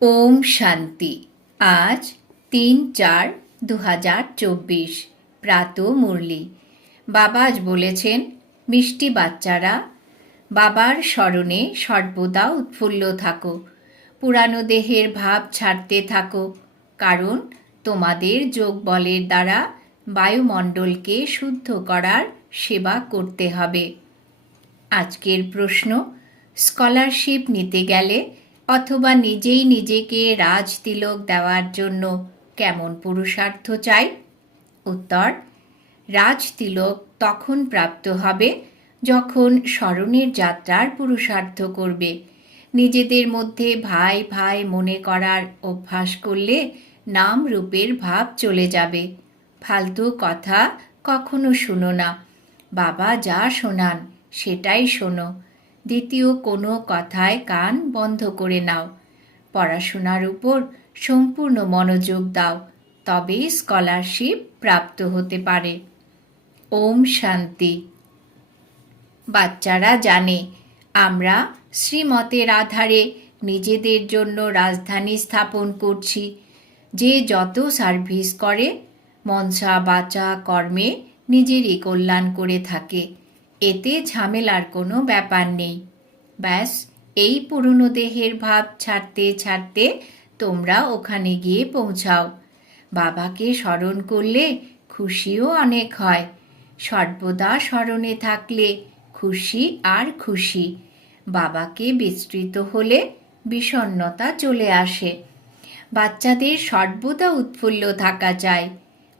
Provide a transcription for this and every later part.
ওম শান্তি। আজ তিন চার দু হাজার চব্বিশ। প্রাত মুরলি। বাবা আজ বলেছেন, মিষ্টি বাচ্চারা, বাবার স্মরণে সর্বদা উৎফুল্ল থাকো। পুরানো দেহের ভাব ছাড়তে থাকো। কারণ তোমাদের যোগ বলের দ্বারা বায়ুমণ্ডলকে শুদ্ধ করার সেবা করতে হবে। আজকের প্রশ্ন, স্কলারশিপ নিতে গেলে অথবা নিজেই নিজেকে রাজতিলক দেওয়ার জন্য কেমন পুরুষার্থ চাই? উত্তর, রাজতিলক তখন প্রাপ্ত হবে যখন স্মরণের যাত্রার পুরুষার্থ করবে। নিজেদের মধ্যে ভাই ভাই মনে করার অভ্যাস করলে নাম রূপের ভাব চলে যাবে। ফালতু কথা কখনো শুনো না। বাবা যা শোনান, সেটাই শোনো। দ্বিতীয় কোনো কথায় কান বন্ধ করে নাও। পড়াশোনার উপর সম্পূর্ণ মনোযোগ দাও তবেই স্কলারশিপ প্রাপ্ত হতে পারে। ওম শান্তি। বাচ্চারা জানে, আমরা শ্রীমতের আধারে নিজেদের জন্য রাজধানী স্থাপন করছি। যে যত সার্ভিস করে, মনসা বাচা কর্মে নিজেরই কল্যাণ করে থাকে। এতে ঝামেলার কোনো ব্যাপার নেই। ব্যাস, এই পুরনো দেহের ভাব ছাড়তে ছাড়তে তোমরা ওখানে গিয়ে পৌঁছাও। বাবাকে স্মরণ করলে খুশিও অনেক হয়। সর্বদা স্মরণে থাকলে খুশি আর খুশি। বাবাকে বিস্তৃত হলে বিষণ্ণতা চলে আসে। বাচ্চাদের সর্বদা উৎফুল্ল থাকা চায়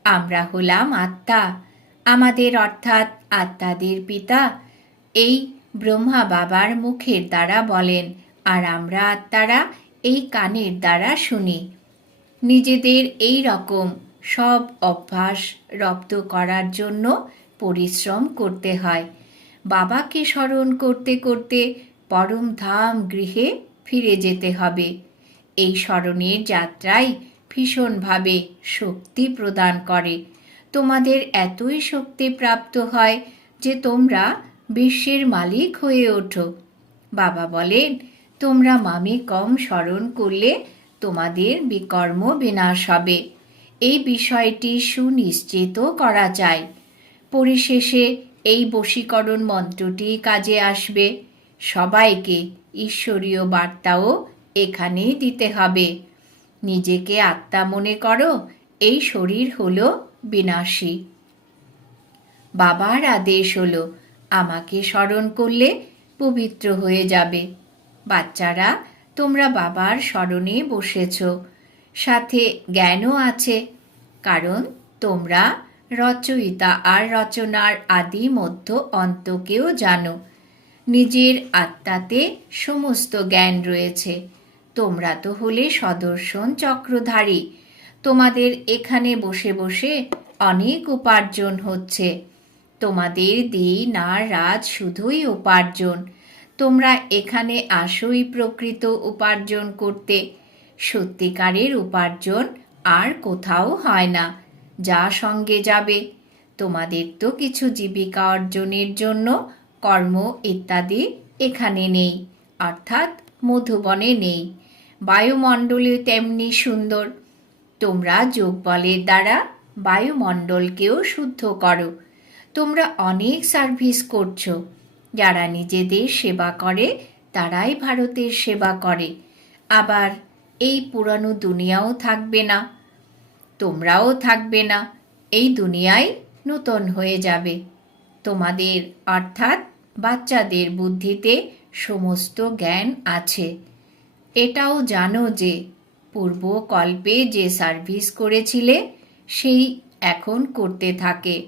আমরা হলাম আত্মা। আমাদের অর্থাৎ আত্মাদের পিতা। এই ব্রহ্মা বাবার মুখের দ্বারা বলেন, আর আমরা আত্মারা এই কানের দ্বারা শুনি। নিজেদের এই রকম সব অভ্যাস রপ্ত করার জন্য পরিশ্রম করতে হয়। বাবাকে স্মরণ করতে করতে পরম ধাম গৃহে ফিরে যেতে হবে। এই স্মরণের যাত্রায় ভীষণভাবে শক্তি প্রদান করে। তোমাদের এতই শক্তি প্রাপ্ত হয় যে তোমরা বিশ্বের মালিক হয়ে ওঠো। বাবা বলেন, তোমরা মামি কম স্মরণ করলে তোমাদের বিকর্ম বিনাশ হবে। এই বিষয়টি সুনিশ্চিত করা যায়। পরিশেষে এই বশীকরণ মন্ত্রটি কাজে আসবে। সবাইকে ঈশ্বরীয় বার্তাও এখানেই দিতে হবে। নিজেকে আত্মা মনে করো, এই শরীর হলো বিনাশী। বাবার আদেশ হলো, আমাকে স্মরণ করলে পবিত্র হয়ে যাবে। বাচ্চারা, তোমরা বাবার স্মরণে বসেছ। সাথে জ্ঞানও আছে, কারণ তোমরা রচয়িতা আর রচনার আদি মধ্য অন্তকেও জানো। নিজের আত্মাতে সমস্ত জ্ঞান রয়েছে। তোমরা তো হলে সদর্শন চক্রধারী। তোমাদের এখানে বসে বসে অনেক উপার্জন হচ্ছে। তোমাদের দিন আর রাত শুধুই উপার্জন। তোমরা এখানে আসোই প্রকৃত উপার্জন করতে। সত্যিকারের উপার্জন আর কোথাও হয় না, যা সঙ্গে যাবে। তোমাদের তো কিছু জীবিকা অর্জনের জন্য কর্ম ইত্যাদি এখানে নেই, অর্থাৎ মধুবনে নেই। বায়ুমণ্ডলে তেমনি সুন্দর। তোমরা যোগ বলের দ্বারা বায়ুমণ্ডলকেও শুদ্ধ করো। তোমরা অনেক সার্ভিস করছ। যারা নিজেদের সেবা করে, তারাই ভারতের সেবা করে। আবার এই পুরানো দুনিয়াও থাকবে না। তোমরাও থাকবে না। এই দুনিয়ায় নূতন হয়ে যাবে। তোমাদের, অর্থাৎ বাচ্চাদের বুদ্ধিতে সমস্ত জ্ঞান আছে। এটাও জানো যে পূর্ব কল্পে যে সার্ভিস করেছিলে, সেই এখন করতে থাকে।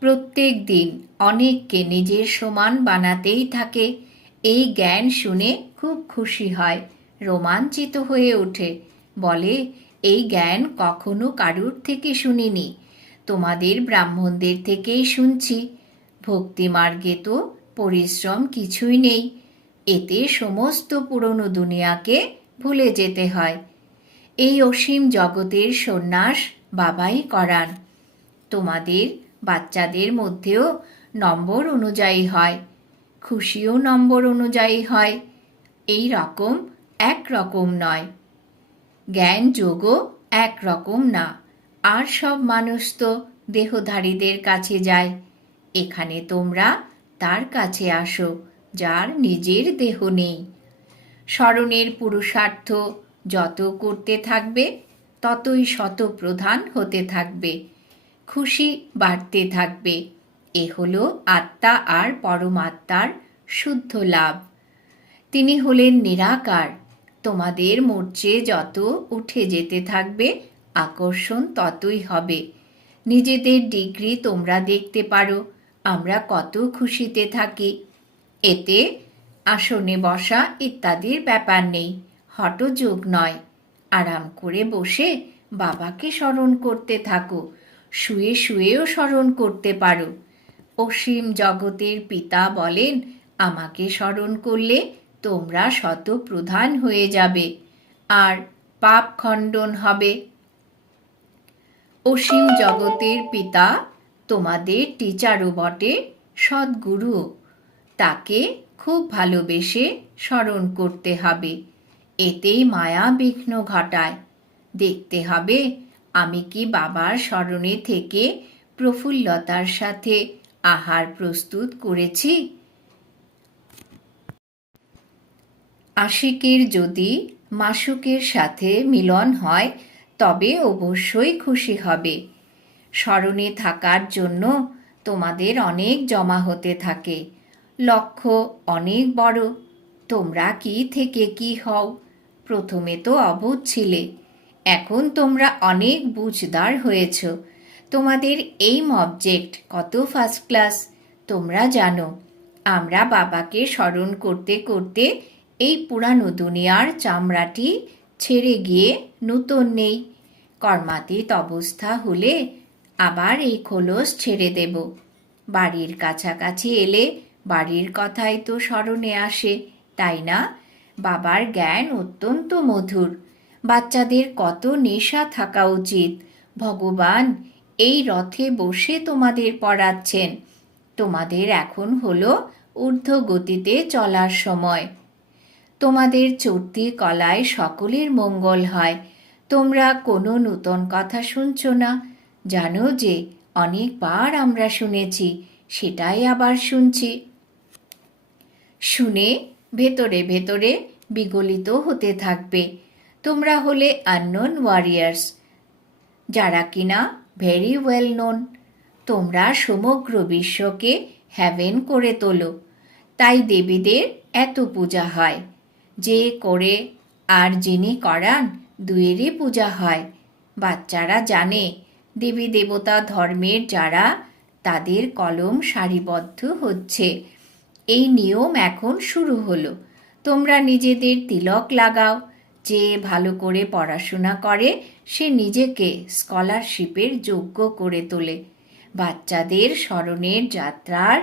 প্রত্যেক দিন অনেককে নিজের সমান বানাতেই থাকে। এই জ্ঞান শুনে খুব খুশি হয়, রোমাঞ্চিত হয়ে ওঠে। বলে, এই জ্ঞান কখনো কারুর থেকে শুনিনি। তোমাদের ব্রাহ্মণদের থেকেই শুনছি। ভক্তি মার্গে তো পরিশ্রম কিছুই নেই। এতে সমস্ত পুরনো দুনিয়াকে ভুলে যেতে হয়। এই অসীম জগতের সন্ন্যাস বাবাই করান। তোমাদের বাচ্চাদের মধ্যেও নম্বর অনুযায়ী হয়। খুশিও নম্বর অনুযায়ী হয়। এই রকম একরকম নয়। জ্ঞান যোগও একরকম না। আর সব মানুষ তো দেহধারীদের কাছে যায়। এখানে তোমরা তার কাছে আসো, যার নিজের দেহ নেই। স্মরণের পুরুষার্থ যত করতে থাকবে, ততই শতপ্রধান হতে থাকবে। খুশি বাড়তে থাকবে। এ হল আত্মা আর পরমাত্মার শুদ্ধ লাভ। তিনি হলেন নিরাকার। তোমাদের মোর্চে যত উঠে যেতে থাকবে, আকর্ষণ ততই হবে। নিজেদের ডিগ্রি তোমরা দেখতে পারো। আমরা কত খুশিতে থাকি। এতে আসনে বসা ইত্যাদির ব্যাপার নেই। হটযোগ নয়। আরাম করে বসে বাবাকে স্মরণ করতে থাকো। শুয়ে শুয়েও স্মরণ করতে পারো। অসীম জগতের পিতা বলেন, আমাকে স্মরণ করলে তোমরা শত প্রধান হয়ে যাবে। আর পাপ খণ্ডন হবে। অসীম জগতের পিতা তোমাদের টিচারও বটে সদ্গুরু তাকে খুব ভালোবেসে স্মরণ করতে হবে। এতেই মায়া বিঘ্ন ঘটায়। দেখতে হবে, আমি কি বাবার স্মরণে থেকে প্রফুল্লতার সাথে আহার প্রস্তুত করেছি? আশিকের যদি মাসুকের সাথে মিলন হয়, তবে অবশ্যই খুশি হবে। স্মরণে থাকার জন্য তোমাদের অনেক জমা হতে থাকে। লক্ষ্য অনেক বড়। তোমরা কি থেকে কি হও? প্রথমে তো অবোধ ছিলে। এখন তোমরা অনেক বুঝদার হয়েছ। তোমাদের এইম অবজেক্ট কত ফার্স্ট ক্লাস তোমরা জানো। আমরা বাবাকে স্মরণ করতে করতে এই পুরানো দুনিয়ার চামড়াটি ছেড়ে গিয়ে নূতন নেই। কর্মাতীত অবস্থা হলে আবার এই খোলস ছেড়ে দেব। বাড়ির কাছাকাছি এলে বাড়ির কথাই তো স্মরণে আসে, তাই না? বাবার জ্ঞান অত্যন্ত মধুর। বাচ্চাদের কত নেশা থাকা উচিত। ভগবান, এই রথে বসে তোমাদের পড়াচ্ছেন। তোমাদের এখন হলো ঊর্ধ্ব গতিতে চলার সময়। তোমাদের চড়তি কলায় সকলের মঙ্গল হয়। তোমরা কোনো নূতন কথা শুনছ না। জানো যে, অনেকবার আমরা শুনেছি, সেটাই আবার শুনছি। শুনে ভেতরে ভেতরে বিগলিত হতে থাকবে। তোমরা হলে আননোন ওয়ারিয়ার্স যারা কিনা ভেরি ওয়েল নোন তোমরা সমগ্র বিশ্বকে হ্যাভেন করে তোলো। তাই দেবীদের এত পূজা হয়, যে করে আর যিনি করান দুয়েরই পূজা হয়। বাচ্চারা জানে, দেবী দেবতা ধর্মের যারা, তাদের কলম সারিবদ্ধ হচ্ছে। এই নিয়ম এখন শুরু হলো। তোমরা নিজেদের তিলক লাগাও, যে ভালো করে পড়াশোনা করে, সে নিজেকে স্কলারশিপের যোগ্য করে তোলে। বাচ্চাদের স্মরণের যাত্রার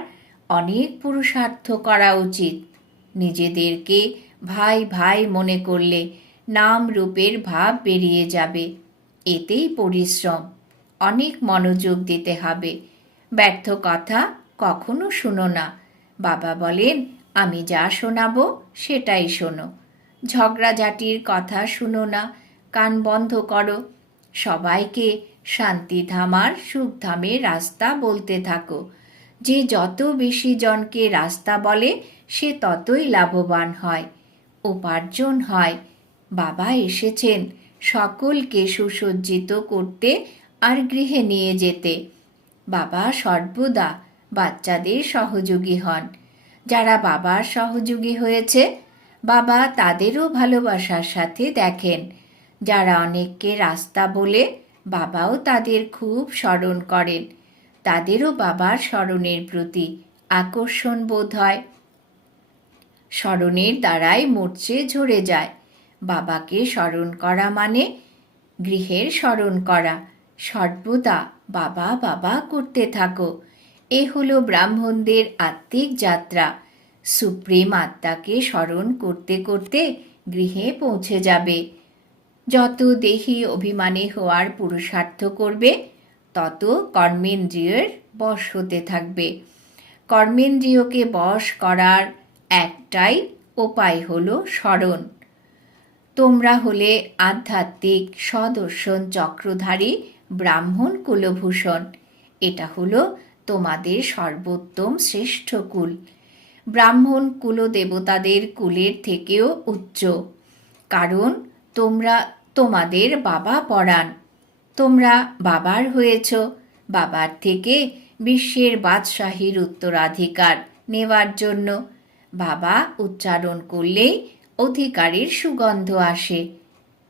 অনেক পুরুষার্থ করা উচিত। নিজেদেরকে ভাই ভাই মনে করলে নাম রূপের ভাব বেরিয়ে যাবে। এতেই পরিশ্রম, অনেক মনোযোগ দিতে হবে। ব্যর্থ কথা কখনো শুনো না। বাবা বলেন, আমি যা শোনাবো, সেটাই শোনো। ঝগড়াঝাটির কথা শুনো না, কান বন্ধ করো। সবাইকে শান্তিধামার সুখধামের রাস্তা বলতে থাকো। যে যত বেশি জনকে রাস্তা বলে, সে ততই লাভবান হয়, উপার্জন হয়। বাবা এসেছেন সকলকে সুসজ্জিত করতে আর গৃহে নিয়ে যেতে। বাবা সর্বদা বাচ্চাদের সহযোগী হন। যারা বাবার সহযোগী হয়েছে, বাবা তাদেরও ভালোবাসার সাথে দেখেন। যারা অনেককে রাস্তা বলে, বাবাও তাদের খুব স্মরণ করেন। তাদেরও বাবার স্মরণের প্রতি আকর্ষণ বোধ হয়। স্মরণের দ্বারাই মরচে ঝরে যায়। বাবাকে স্মরণ করা মানে গৃহের স্মরণ করা। সর্বদা বাবা বাবা করতে থাকো। এ হলো ব্রাহ্মণদের আত্মিক যাত্রা। সুপ্রিম আত্মাকে স্মরণ করতে করতে গৃহে পৌঁছে যাবে। যত দেহি অভিমানে হওয়ার পুরুষার্থ করবে, তত কর্মেন্দ্রিয়ের বশ হতে থাকবে। কর্মেন্দ্রিয়কে বশ করার একটাই উপায় হল স্মরণ। তোমরা হলে আধ্যাত্মিক সদর্শন চক্রধারী ব্রাহ্মণ কুলভূষণ। এটা হলো তোমাদের সর্বোত্তম শ্রেষ্ঠ কুল। ব্রাহ্মণ কুল দেবতাদের কুলের থেকেও উচ্চ। কারণ তোমরা তোমাদের বাবা পড়ান তোমরা বাবার হয়েছ। বাবার থেকে বিশ্বের বাদশাহীর উত্তরাধিকার নেওয়ার জন্য বাবা উচ্চারণ করলেই অধিকারের সুগন্ধ আসে।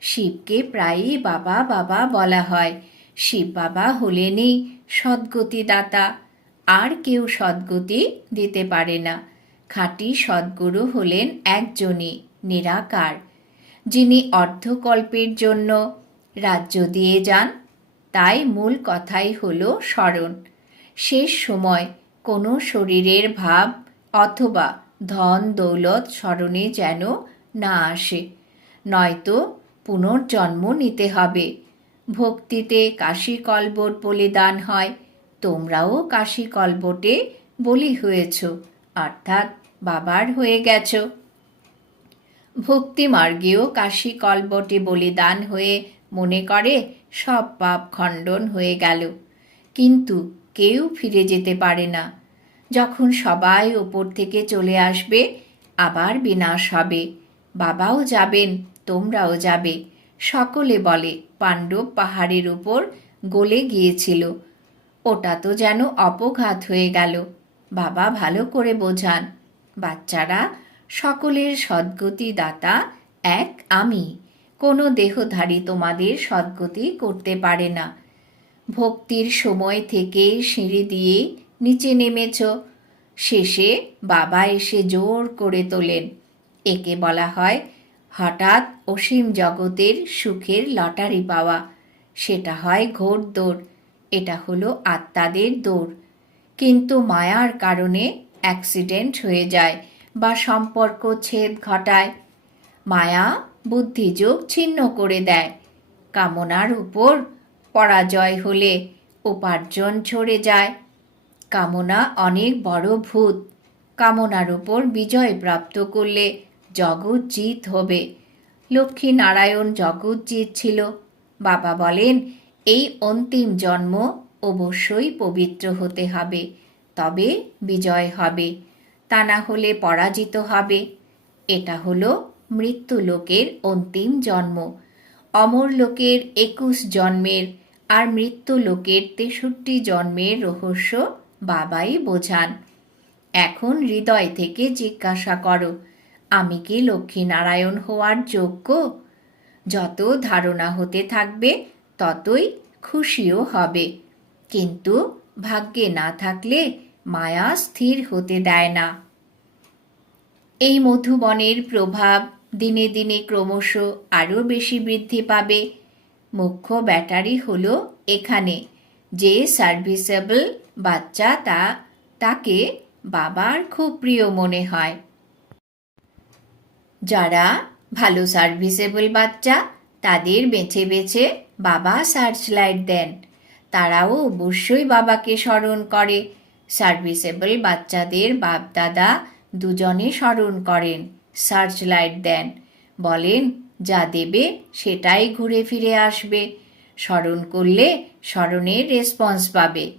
শিবকে প্রায়ই বাবা বাবা বলা হয়। শিব বাবা হলেনই সদ্গতিদাতা। আর কেউ সদ্গতি দিতে পারে না। খাঁটি সদ্গুরু হলেন একজনই, নিরাকার। যিনি অর্ধকল্পের জন্য রাজ্য দিয়ে যান, তাই মূল কথাই হল স্মরণ। শেষ সময় কোনো শরীরের ভাব অথবা ধন দৌলত স্মরণে যেন না আসে। নয়তো পুনর্জন্ম নিতে হবে। ভক্তিতে কাশী কলবট বলিদান হয়। তোমরাও কাশী কলবটে বলি হয়েছ, অর্থাৎ বাবার হয়ে গেছ। ভক্তি মার্গেও কাশী কলবটে বলিদান হয়ে মনে করে সব পাপ খণ্ডন হয়ে গেল। কিন্তু কেউ ফিরে যেতে পারে না। যখন সবাই ওপর থেকে চলে আসবে, আবার বিনাশ হবে। বাবাও যাবেন, তোমরাও যাবে। সকলে বলে, পাণ্ডব পাহাড়ের উপর গলে গিয়েছিল। ওটা তো যেন অপঘাত হয়ে গেল। বাবা ভালো করে বোঝান, বাচ্চারা, সকলের সদ্গতি দাতা এক আমি। কোনো দেহধারী তোমাদের সদ্গতি করতে পারে না। ভক্তির সময় থেকে সিঁড়ি দিয়ে নিচে নেমেছ। শেষে বাবা এসে জোর করে তোলেন। একে বলা হয় হঠাৎ অসীম জগতের সুখের লটারি পাওয়া। সেটা হয় ঘোর দৌড়। এটা হলো আত্মাদের দৌড়। কিন্তু মায়ার কারণে অ্যাক্সিডেন্ট হয়ে যায় বা সম্পর্ক ছেদ ঘটায়। মায়া বুদ্ধিযোগ ছিন্ন করে দেয়। কামনার উপর পরাজয় হলে উপার্জন ছড়ে যায়। কামনা অনেক বড় ভূত। কামনার উপর বিজয় প্রাপ্ত করলে জগৎ জিত হবে। লক্ষ্মী নারায়ণ জগৎ জিত ছিল বাবা বলেন এই অন্তিম জন্ম অবশ্যই পবিত্র হতে হবে, তবে বিজয় হবে, তা না হলে পরাজিত হবে। এটা হলো মৃত্যু লোকের অন্তিম জন্ম। অমর লোকের একুশ জন্মের আর মৃত্যু লোকের তেষট্টি জন্মের রহস্য বাবাই বোঝান। এখন হৃদয় থেকে জিজ্ঞাসা করো, আমি কি লক্ষ্মীনারায়ণ হওয়ার যোগ্য? যত ধারণা হতে থাকবে ততই খুশিও হবে। কিন্তু ভাগ্যে না থাকলে মায়া স্থির হতে দেয় না। এই মধুবনের প্রভাব দিনে দিনে ক্রমশ আরও বেশি বৃদ্ধি পাবে। মুখ্য ব্যাটারি হল এখানে। যে সার্ভিসেবল বাচ্চা তা, তাকে বাবার খুব প্রিয় মনে হয়। যারা ভালো সার্ভিসেবল বাচ্চা, তাদের বেছে বেছে বাবা সার্চ লাইট দেন। তারাও অবশ্যই বাবাকে স্মরণ করে। সার্ভিসেবল বাচ্চাদের বাপ দাদা দুজনে স্মরণ করেন। সার্চ লাইট দেন। বলেন, যা দেবে সেটাই ঘুরে ফিরে আসবে। স্মরণ করলে স্মরণের রেসপন্স পাবে।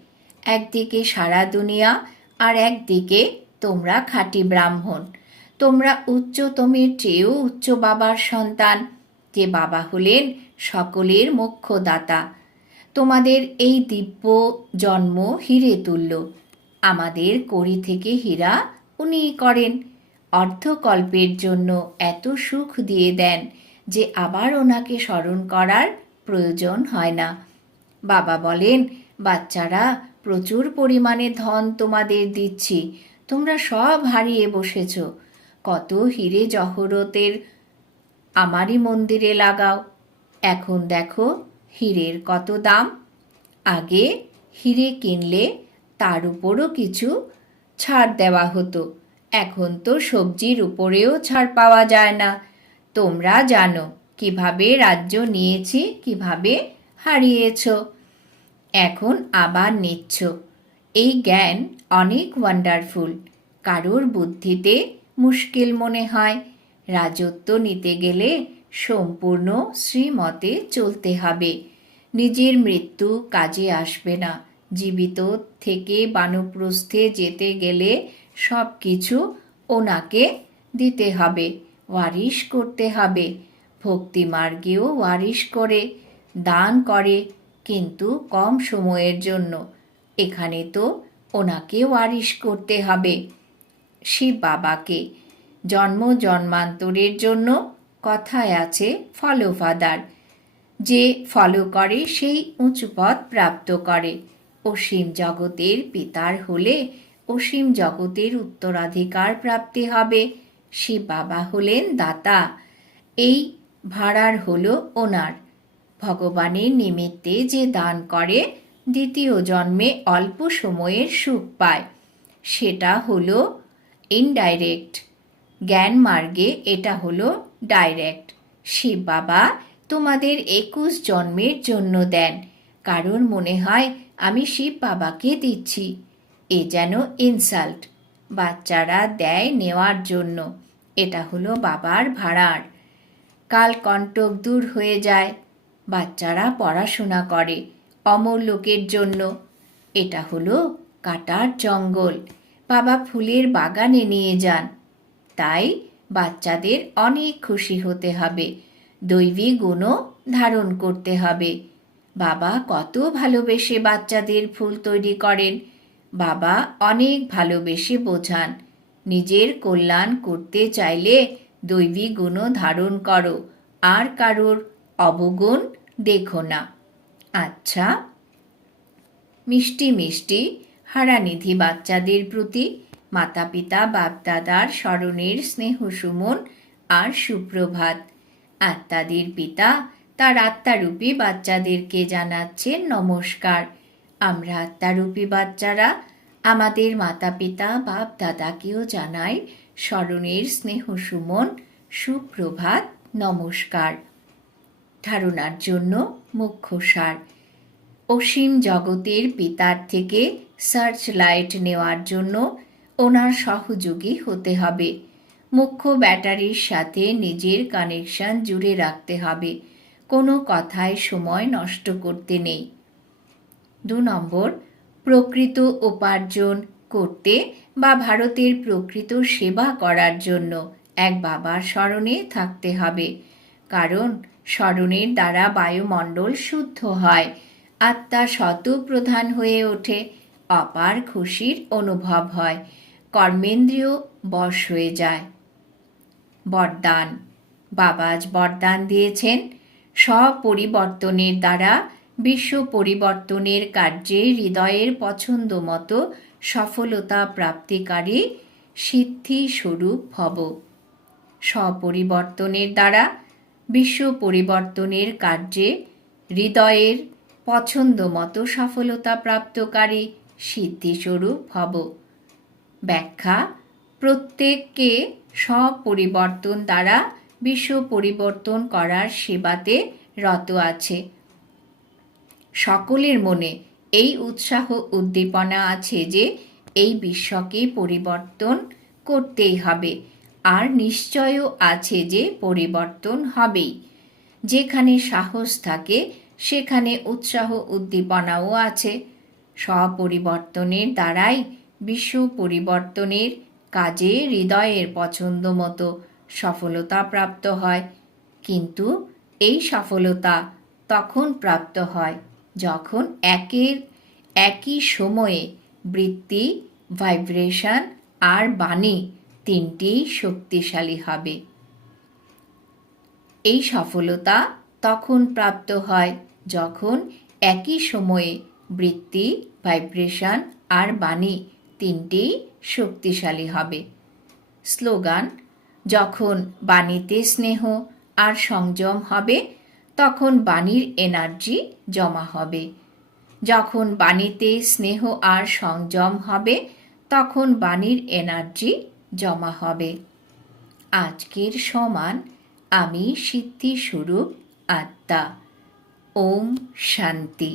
একদিকে সারা দুনিয়া আর একদিকে তোমরা খাঁটি ব্রাহ্মণ। তোমরা উচ্চতমের চেয়েও উচ্চ বাবার সন্তান। যে বাবা হলেন সকলের মুখ্য দাতা তোমাদের এই দিব্য জন্ম হিরে তুল্য। আমাদের কড়ি থেকে হীরা উনি করেন। অর্ধকল্পের জন্য এত সুখ দিয়ে দেন যে আবার ওনাকে স্মরণ করার প্রয়োজন হয় না। বাবা বলেন, বাচ্চারা, প্রচুর পরিমাণে ধন তোমাদের দিচ্ছি। তোমরা সব হারিয়ে বসেছ। কত হিরে জহরতের আমারই মন্দিরে লাগাও। এখন দেখো হীরের কত দাম। আগে হিরে কিনলে তার উপরও কিছু ছাড় দেওয়া হতো। এখন তো সবজির উপরেও ছাড় পাওয়া যায় না। তোমরা জানো কীভাবে রাজ্য নিয়েছি, কীভাবে হারিয়েছ। এখন আবার নিচ্ছ। এই জ্ঞান অনেক ওয়ান্ডারফুল কারোর বুদ্ধিতে মুশকিল মনে হয়। রাজত্ব নিতে গেলে সম্পূর্ণ শ্রীমতে চলতে হবে। নিজের মৃত্যু কাজে আসবে না। জীবিত থেকে বানপ্রস্থে যেতে গেলে সব কিছু ওনাকে দিতে হবে, ওয়ারিশ করতে হবে। ভক্তি মার্গেও ওয়ারিশ করে, দান করে, কিন্তু কম সময়ের জন্য। এখানে তো ওনাকে ওয়ারিশ করতে হবে। শিব বাবাকে জন্ম জন্মান্তরের জন্য কথায় আছে ফলো ফাদার যে ফলো করে, সেই উঁচু পদ প্রাপ্ত করে। অসীম জগতের পিতার হলে অসীম জগতের উত্তরাধিকার প্রাপ্তি হবে। শিব বাবা হলেন দাতা, এই ভাড়ার হল ওনার। ভগবানের নিমিত্তে যে দান করে, দ্বিতীয় জন্মে অল্প সময়ের সুখ পায়। সেটা হলো ইনডাইরেক্ট জ্ঞান মার্গে এটা হলো ডাইরেক্ট। শিব বাবা, তোমাদের একুশ জন্মের জন্য দেন। কারণ মনে হয়, আমি শিব বাবাকে দিচ্ছি। এ যেন ইনসাল্ট বাচ্চারা দেয় নেওয়ার জন্য। এটা হলো বাবার ভাড়ার। কাল কণ্টক দূর হয়ে যায়। বাচ্চারা পড়াশোনা করে অমর লোকের জন্য। এটা হলো কাটার জঙ্গল। বাবা ফুলের বাগানে নিয়ে যান। তাই বাচ্চাদের অনেক খুশি হতে হবে। দৈবী গুণও ধারণ করতে হবে। বাবা কত ভালোবেসে বাচ্চাদের ফুল তৈরি করেন। বাবা অনেক ভালোবেসে বোঝান। নিজের কল্যাণ করতে চাইলে দৈবী গুণও ধারণ করো। আর কারোর অবগুণ দেখো না। আচ্ছা। মিষ্টি মিষ্টি হারানিধি বাচ্চাদের প্রতি মাতা পিতা বাপদাদার স্মরণের স্নেহ সুমন আর সুপ্রভাত। আত্মাদের পিতা, তার আত্মারূপী বাচ্চাদেরকে জানাচ্ছেন নমস্কার। আমরা আত্মারূপী বাচ্চারা আমাদের মাতা পিতা বাপ দাদাকেও জানাই স্মরণের স্নেহ সুমন, সুপ্রভাত, নমস্কার। ধারণার জন্য মুখ্য সার। অসীম জগতের পিতার থেকে সার্চ লাইট নেওয়ার জন্য ওনার সহযোগী হতে হবে। মুখ্য ব্যাটারির সাথে নিজের কানেকশন জুড়ে রাখতে হবে। কোনো কথায় সময় নষ্ট করতে নেই। দু নম্বর, প্রকৃত উপার্জন করতে বা ভারতের প্রকৃত সেবা করার জন্য এক বাবার স্মরণে থাকতে হবে। কারণ স্মরণের দ্বারা বায়ুমণ্ডল শুদ্ধ হয়, আত্মা শত প্রধান হয়ে ওঠে, অপার খুশির অনুভব হয়। কর্মেন্দ্রিয় বশ হয়ে যায়। বরদান। বাবাজ বরদান দিয়েছেন। স্বপরিবর্তনের দ্বারা বিশ্ব পরিবর্তনের কার্যে হৃদয়ের পছন্দ মতো সফলতা প্রাপ্তিকারী সিদ্ধি স্বরূপ ভব স্বপরিবর্তনের দ্বারা বিশ্ব পরিবর্তনের কার্যে হৃদয়ের পছন্দ মতো সফলতা প্রাপ্তকারী সিদ্ধিস্বরূপ ভব ব্যাখ্যা, প্রত্যেককে স্বপরিবর্তন দ্বারা বিশ্ব পরিবর্তন করার সেবাতে রত আছে। সকলের মনে এই উৎসাহ উদ্দীপনা আছে যে এই বিশ্বকে পরিবর্তন করতেই হবে। আর নিশ্চয়ও আছে যে পরিবর্তন হবেই। যেখানে সাহস থাকে, সেখানে উৎসাহ উদ্দীপনাও আছে। স্বপরিবর্তনের দ্বারাই বিশ্ব পরিবর্তনের কাজে হৃদয়ের পছন্দ মতো সফলতা প্রাপ্ত হয়। কিন্তু এই সফলতা তখন প্রাপ্ত হয় যখন একের একই সময়ে বৃত্তি, ভাইব্রেশন আর বাণী তিনটি শক্তিশালী হবে। এই সফলতা তখন প্রাপ্ত হয় যখন একই সময়ে বৃত্তি, ভাইব্রেশন আর বাণী তিনটি শক্তিশালী হবে। স্লোগান, যখন বাণীতে স্নেহ আর সংযম হবে, তখন বাণীর এনার্জি জমা হবে। যখন বাণীতে স্নেহ আর সংযম হবে, তখন বাণীর এনার্জি জমা হবে। আজকের সমান আমি সিদ্ধিস্বরূপ আত্মা। ওম শান্তি।